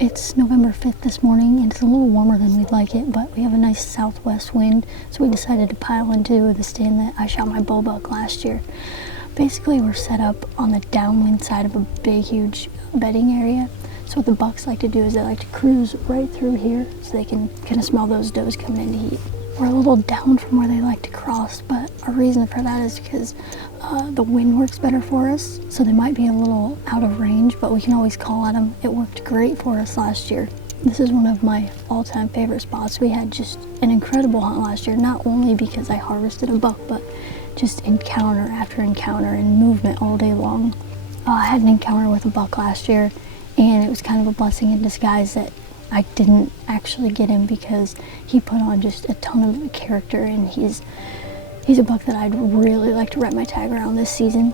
It's November 5th this morning, and it's a little warmer than we'd like it, but we have a nice southwest wind, so we decided to pile into the stand that I shot my bull buck last year. Basically, we're set up on the downwind side of a big, huge bedding area. So what the bucks like to do is they like to cruise right through here, so they can kind of smell those does coming in to eat. We're a little down from where they like to cross, but our reason for that is because the wind works better for us, so they might be a little out of range, but we can always call at them. It worked great for us last year. This is one of my all-time favorite spots. We had just an incredible hunt last year, not only because I harvested a buck, but just encounter after encounter and movement all day long. I had an encounter with a buck last year, and it was kind of a blessing in disguise that I didn't actually get him, because he put on just a ton of character, and he's a buck that I'd really like to wrap my tag around this season.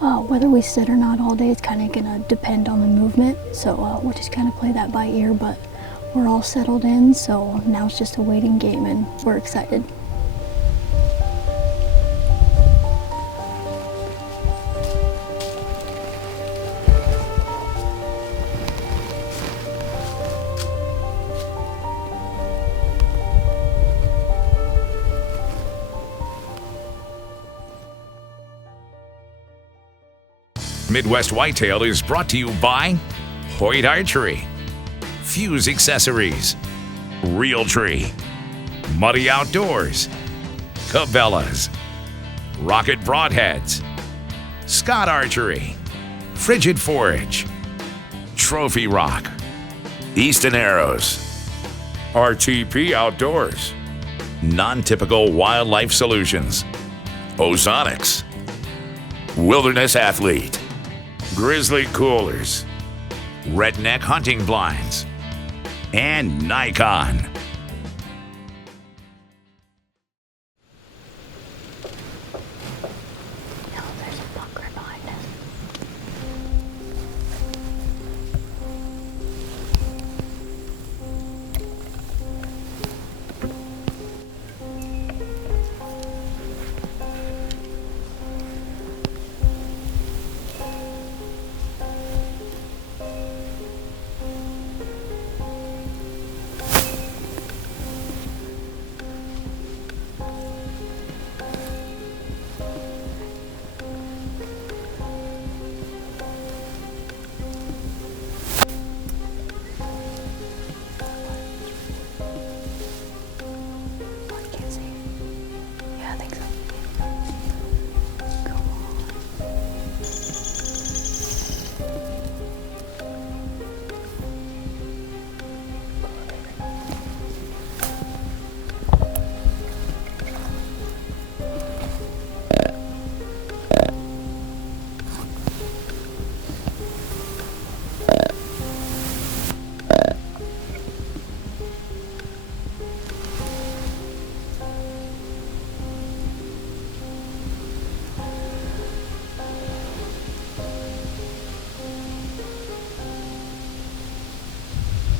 Whether we sit or not all day, it's kind of gonna depend on the movement, so we'll just kind of play that by ear, but we're all settled in, so now it's just a waiting game, and we're excited. Midwest Whitetail is brought to you by Hoyt Archery, Fuse Accessories, Realtree, Muddy Outdoors, Cabela's, Rocket Broadheads, Scott Archery, Frigid Forage, Trophy Rock, Easton Arrows, RTP Outdoors, Non-Typical Wildlife Solutions, Ozonics, Wilderness Athlete, Grizzly Coolers, Redneck Hunting Blinds, and Nikon. There's a buck right behind us.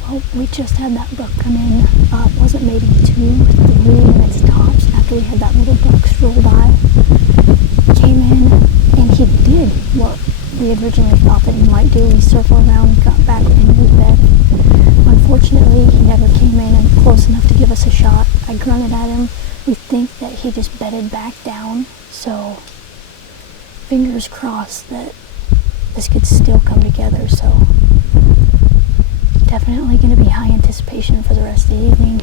Well, we just had that buck come in. It wasn't maybe 2-3 minutes tops after we had that little buck stroll by. Came in, and he did what we had originally thought that he might do. He circled around, got back into his bed. Unfortunately, he never came in and close enough to give us a shot. I grunted at him. We think that he just bedded back down, so fingers crossed that this could still come together. So definitely going to be high anticipation for the rest of the evening.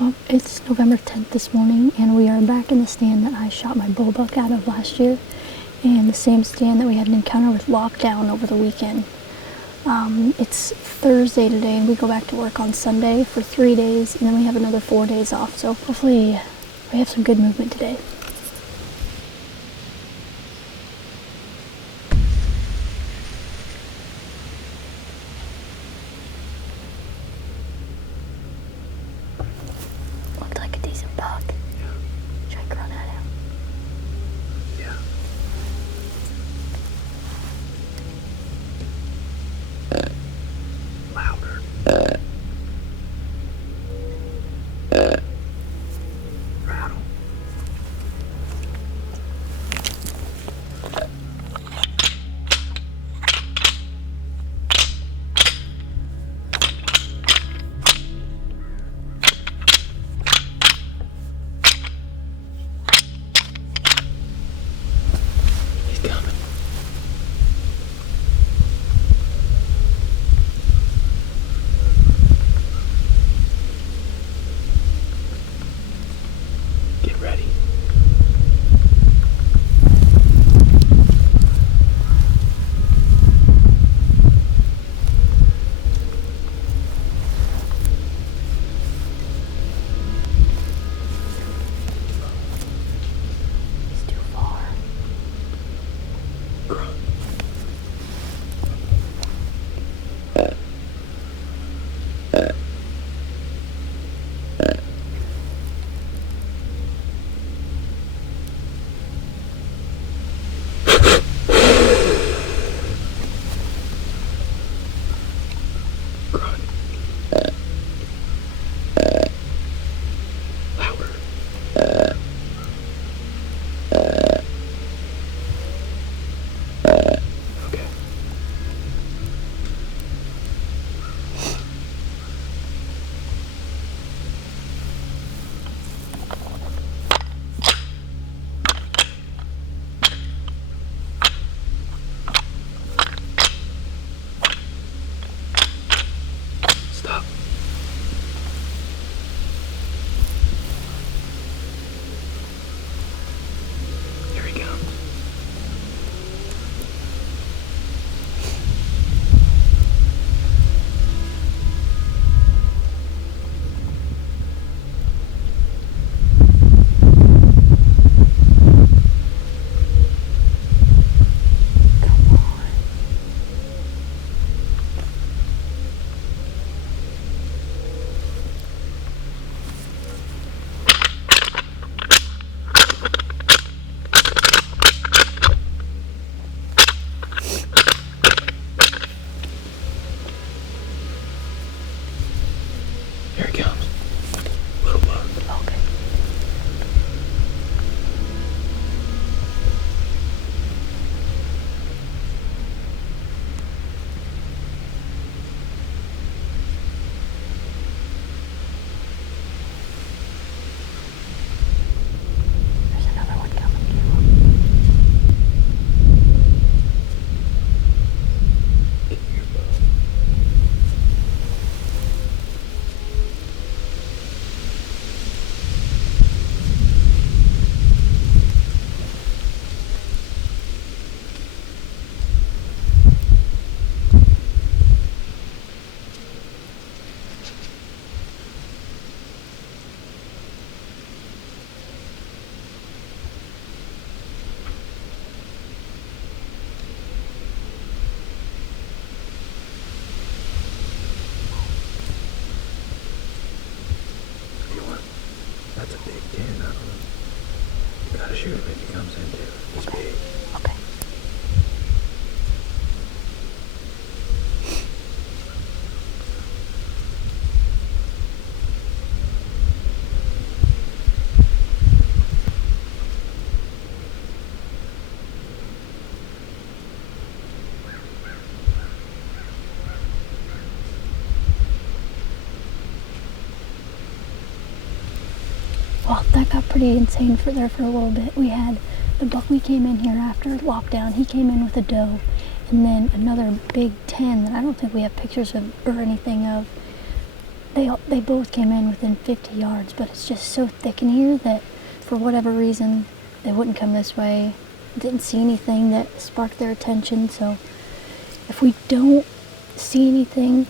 Well, it's November 10th this morning, and we are back in the stand that I shot my bull buck out of last year, and the same stand that we had an encounter with lockdown over the weekend. It's Thursday today, and we go back to work on Sunday for 3 days, and then we have another 4 days off, so hopefully we have some good movement today. He's coming. Get ready. It's too far. Grunt. Grunt. Louder. Okay. Stop. Here he comes. Come on. Here he comes. Little buck. Okay. There's another one coming. Get your bow. You want? That's a big 10. I don't know. You gotta shoot him if he comes in too. He's big. Okay. Well, that got pretty insane for a little bit. We had the buck we came in here after lockdown. He came in with a doe, and then another big 10 that I don't think we have pictures of or anything of. They both came in within 50 yards, but it's just so thick in here that for whatever reason they wouldn't come this way. Didn't see anything that sparked their attention. So if we don't see anything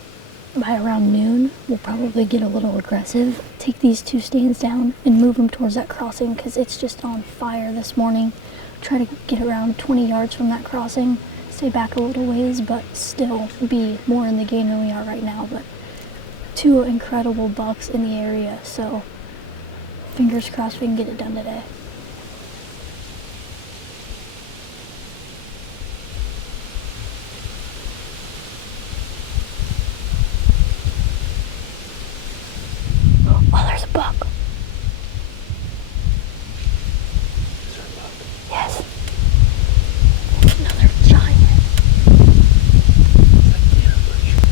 by around noon, we'll probably get a little aggressive, take these two stands down and move them towards that crossing because it's just on fire this morning. Try to get around 20 yards from that crossing, stay back a little ways, but still be more in the game than we are right now. But two incredible bucks in the area, so fingers crossed we can get it done today. Oh, there's a buck. Is there a buck? Yes. Another giant. Yeah, I'm pretty sure.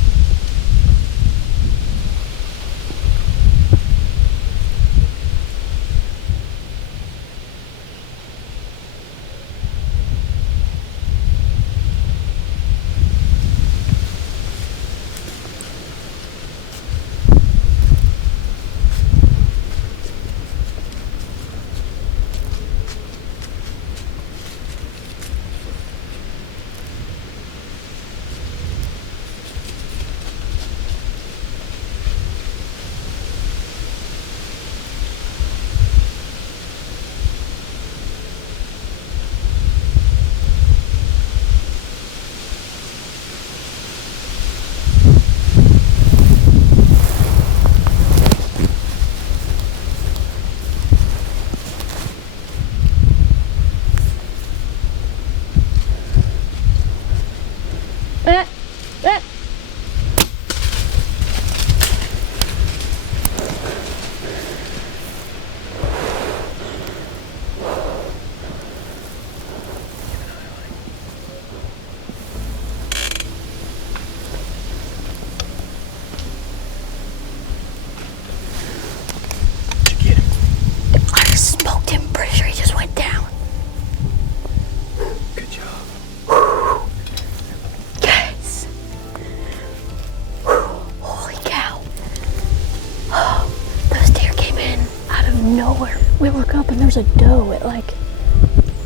nowhere. We look up and there's a doe at like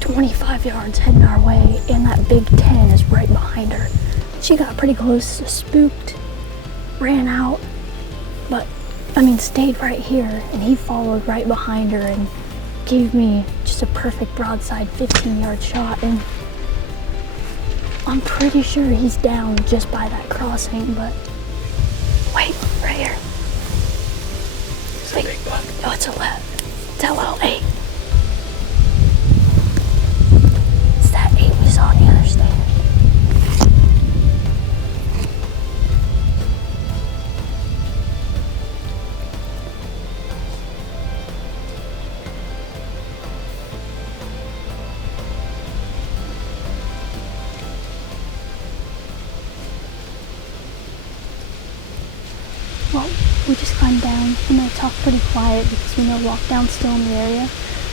25 yards heading our way, and that big 10 is right behind her. She got pretty close, spooked, ran out, but stayed right here, and he followed right behind her and gave me just a perfect broadside 15-yard shot. And I'm pretty sure he's down just by that crossing, but wait, right here. It's a big buck. Oh, it's a little 8. It's that 8 we saw on the other stand. Well, we just climbed down. I'm going to talk pretty quiet because we know lockdown's still in the area.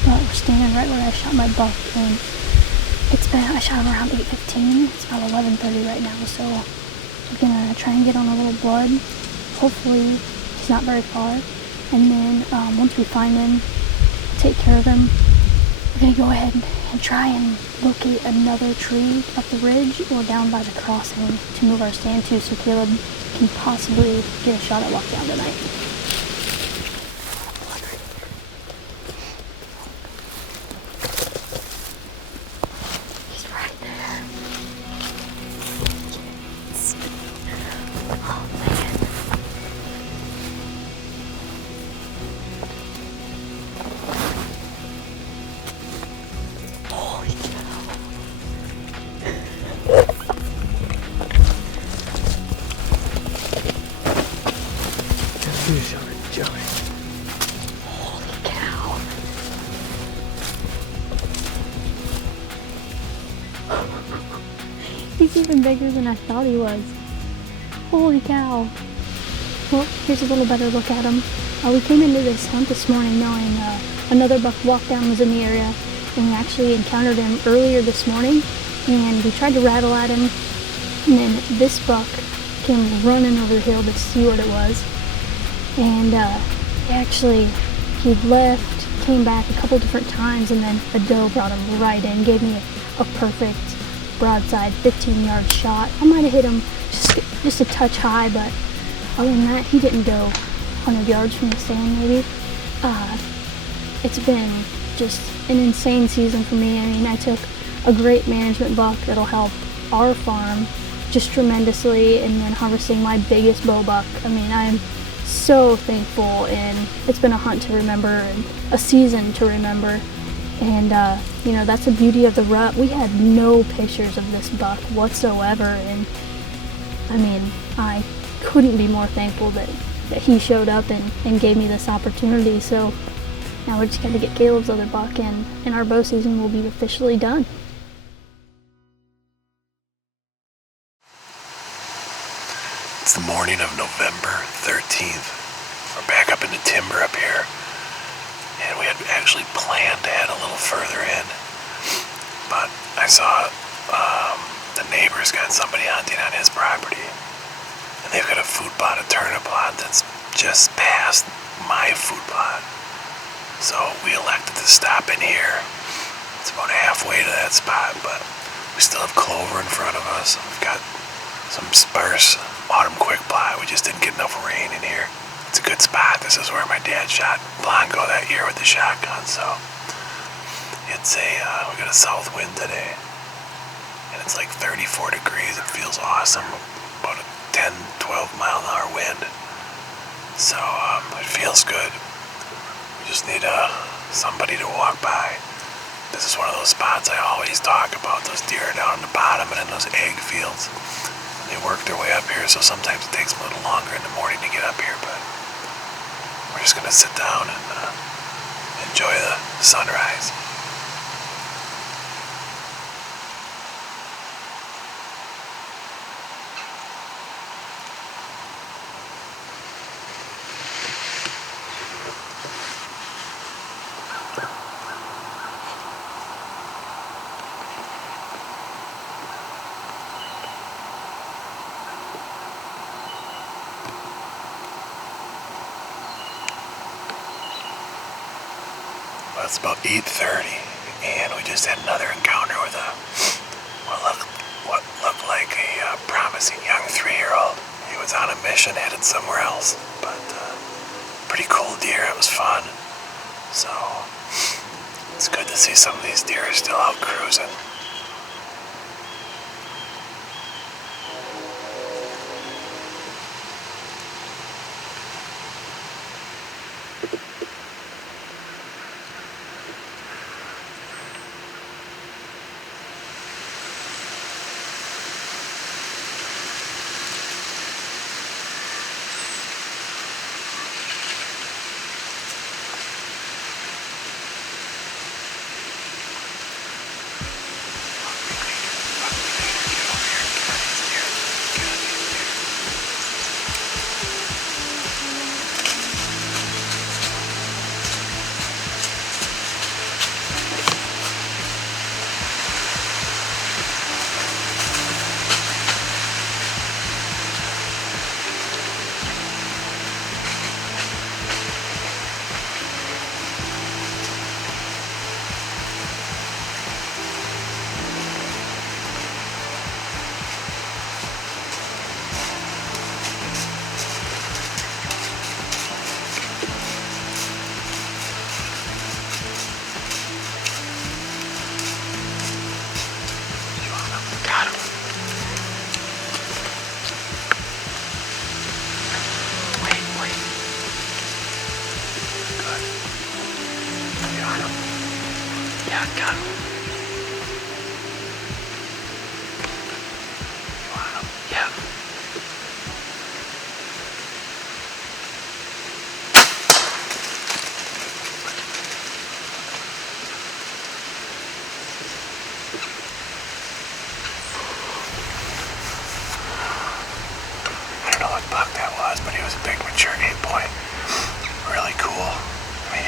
But we're standing right where I shot my buck, and I shot him around 8:15. It's about 11:30 right now, so we're going to try and get on a little blood. Hopefully he's not very far. And then once we find him, take care of him, we're going to go ahead and try and locate another tree up the ridge or down by the crossing to move our stand to, so Caleb can possibly get a shot at lockdown tonight. He's right there. Yes. Oh man. Holy cow. You shot a giant. Holy cow. He's even bigger than I thought he was. Holy cow. Well, here's a little better look at him. We came into this hunt this morning knowing another buck walkdown was in the area, and we actually encountered him earlier this morning, and we tried to rattle at him, and then this buck came running over the hill to see what it was. And he'd left, came back a couple different times, and then a doe brought him right in, gave me a perfect broadside 15-yard shot. I might have hit him just a touch high, but other than that, he didn't go 100 yards from the stand maybe. It's been just an insane season for me. I took a great management buck that'll help our farm just tremendously, and then harvesting my biggest bow buck. I'm so thankful, and it's been a hunt to remember and a season to remember. And that's the beauty of the rut. We had no pictures of this buck whatsoever, and I couldn't be more thankful that he showed up and gave me this opportunity. So now we just got to get Caleb's other buck, and our bow season will be officially done. It's the morning of November 13th. We're back up in the timber up here, and we had actually planned to head a little further in, but I saw the neighbor's got somebody hunting on his property, and they've got a food plot, a turnip plot that's just past my food plot. So we elected to stop in here. It's about halfway to that spot, but we still have clover in front of us. We've got some sparse autumn quick plot. We just didn't get enough rain in here. It's a good spot. This is where my dad shot Blanco that year with the shotgun, so it's we got a south wind today, and it's like 34 degrees. It feels awesome. About a 10, 12 mile an hour wind. So it feels good. We just need somebody to walk by. This is one of those spots I always talk about. Those deer down in the bottom and in those egg fields. They work their way up here, so sometimes it takes them a little longer in the morning to get up here, but we're just going to sit down and enjoy the sunrise. Well, it's about 8:30, and we just had another encounter with what looked like a promising young 3-year-old. He was on a mission headed somewhere else, but pretty cool deer. It was fun. So it's good to see some of these deer still out cruising.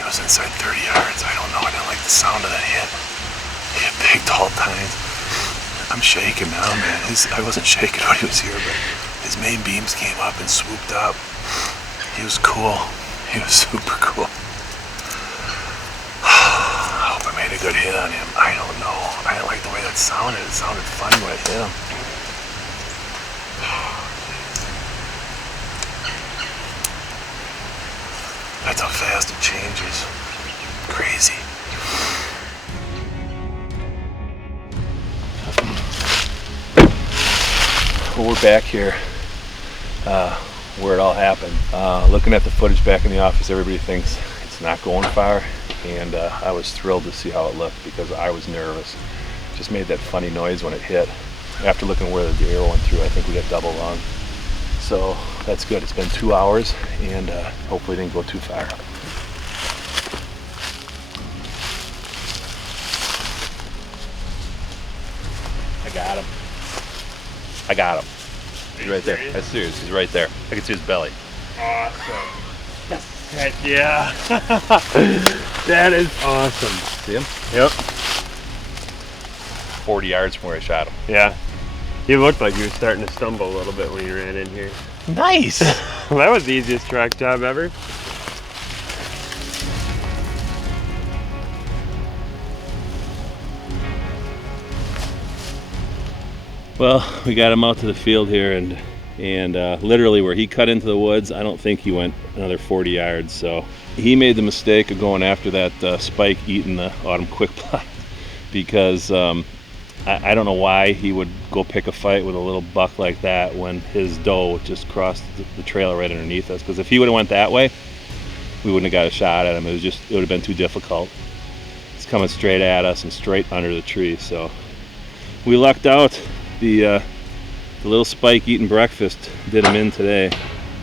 Inside 30 yards. I don't know. I didn't like the sound of that hit. He hit big, tall tines. I'm shaking now, man. I wasn't shaking when he was here, but his main beams came up and swooped up. He was cool. He was super cool. I hope I made a good hit on him. I don't know. I didn't like the way that sounded. It sounded funny when I hit him. That's how fast it changes. Crazy. Well, we're back here where it all happened. Looking at the footage back in the office, everybody thinks it's not going far, and I was thrilled to see how it looked because I was nervous. Just made that funny noise when it hit. After looking where the arrow went through, I think we got double lung. So that's good. It's been 2 hours, and hopefully it didn't go too far. I got him. He's right there. That's serious. He's right there. I can see his belly. Awesome. Heck yeah. That is awesome. See him? Yep. 40 yards from where I shot him. Yeah. He looked like he was starting to stumble a little bit when he ran in here. Nice. Well, that was the easiest track job ever. Well, we got him out to the field here, and literally where he cut into the woods, I don't think he went another 40 yards. So he made the mistake of going after that spike eating the autumn quick plot because I don't know why he would go pick a fight with a little buck like that when his doe just crossed the trail right underneath us. Because if he would have went that way, we wouldn't have got a shot at him. It would have been too difficult. It's coming straight at us and straight under the tree. So we lucked out. The little spike eating breakfast did him in today.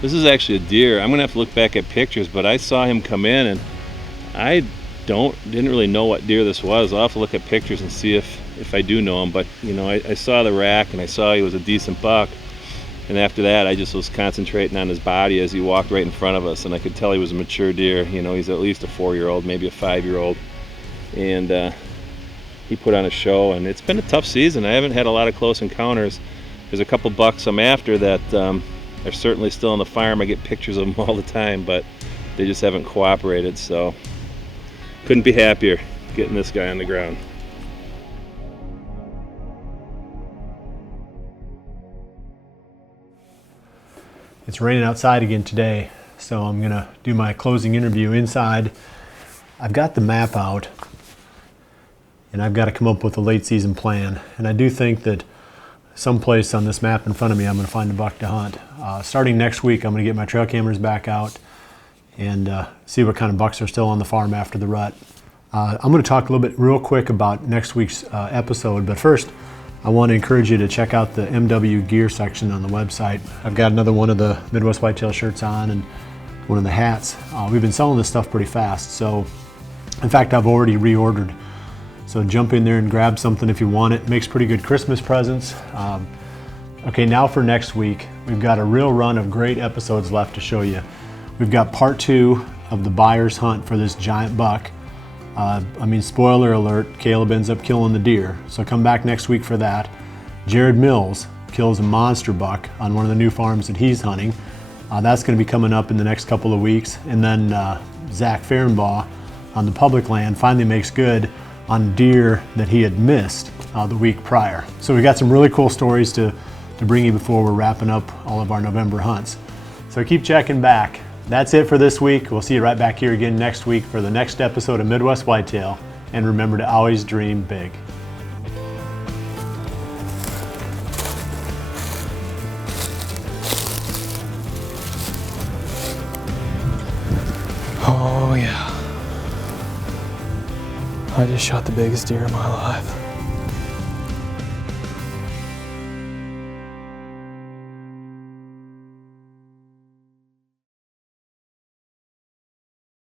This is actually a deer. I'm gonna have to look back at pictures, but I saw him come in and I didn't really know what deer this was. I'll have to look at pictures and see if I do know him, but you know, I saw the rack and I saw he was a decent buck, and after that I just was concentrating on his body as he walked right in front of us, and I could tell he was a mature deer. You know, he's at least a 4-year-old, maybe a 5-year-old, and he put on a show, and it's been a tough season. I haven't had a lot of close encounters. There's a couple bucks I'm after that are certainly still on the farm. I get pictures of them all the time, but they just haven't cooperated. So couldn't be happier getting this guy on the ground. It's raining outside again today, so I'm gonna do my closing interview inside. I've got the map out, and I've got to come up with a late season plan. And I do think that someplace on this map in front of me, I'm gonna find a buck to hunt. Starting next week, I'm gonna get my trail cameras back out and see what kind of bucks are still on the farm after the rut. I'm gonna talk a little bit real quick about next week's episode, but first, I want to encourage you to check out the MW gear section on the website. I've got another one of the Midwest Whitetail shirts on and one of the hats. We've been selling this stuff pretty fast, so in fact I've already reordered. So jump in there and grab something if you want it. Makes pretty good Christmas presents. Okay, now for next week, we've got a real run of great episodes left to show you. We've got part 2 of the Byers hunt for this giant buck. Spoiler alert, Caleb ends up killing the deer, so come back next week for that. Jared Mills kills a monster buck on one of the new farms that he's hunting. That's going to be coming up in the next couple of weeks. And then Zach Fehrenbaugh on the public land finally makes good on deer that he had missed the week prior. So we got some really cool stories to bring you before we're wrapping up all of our November hunts. So keep checking back. That's it for this week. We'll see you right back here again next week for the next episode of Midwest Whitetail. And remember to always dream big. Oh yeah. I just shot the biggest deer of my life.